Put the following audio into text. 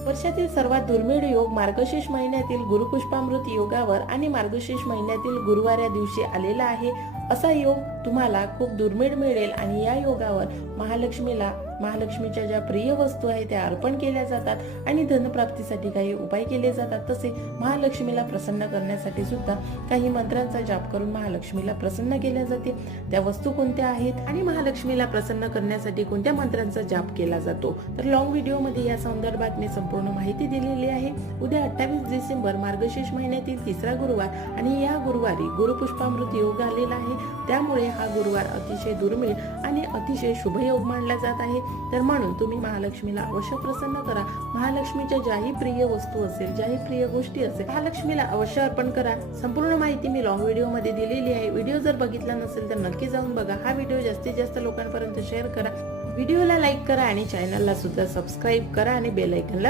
वर्षातील सर्वात दुर्मिळ योग मार्गशीर्ष महिन्यातील गुरुपुष्पामृत योगावर आणि मार्गशीर्ष महिन्यातील गुरुवार या दिवशी आलेला आहे। असा योग तुम्हाला खूप दुर्मिळ मिळेल आणि या योगावर महालक्ष्मीच्या ज्या प्रिय वस्तू आहेत त्या अर्पण केल्या जातात आणि धनप्राप्तीसाठी काही उपाय केले जातात। तसे महालक्ष्मीला प्रसन्न करण्यासाठी सुद्धा काही मंत्रांचा जाप करून महालक्ष्मीला प्रसन्न केल्या जाते। त्या वस्तू कोणत्या आहेत आणि महालक्ष्मीला प्रसन्न करण्यासाठी कोणत्या मंत्रांचा जाप केला जातो, तर लॉंग व्हिडिओ मध्ये या संदर्भात मी संपूर्ण माहिती दिलेली आहे। उद्या 28 डिसेंबर मार्गशीर्ष महिन्यातील तिसरा गुरुवार आणि या गुरुवारी गुरुपुष्पामृत योग आलेला आहे। त्यामुळे हा गुरुवार अतिशय दुर्मिळ आणि अतिशय शुभ योग मानला जात आहे। तर म्हणून तुम्ही महालक्ष्मीला अवश्य प्रसन्न करा। महालक्ष्मीच्या ज्याही प्रिय वस्तू असेल, ज्याही प्रिय गोष्टी असेल, महालक्ष्मीला अवश्य अर्पण करा। संपूर्ण माहिती मी लॉंग व्हिडिओ मध्ये दिलेली आहे। व्हिडिओ जर बघितला नसेल तर नक्की जाऊन बघा। हा व्हिडिओ जास्तीत जास्त लोकांपर्यंत शेअर करा, व्हिडिओला लाईक करा आणि चॅनलला सुद्धा सबस्क्राईब करा आणि बेल आयकॉनला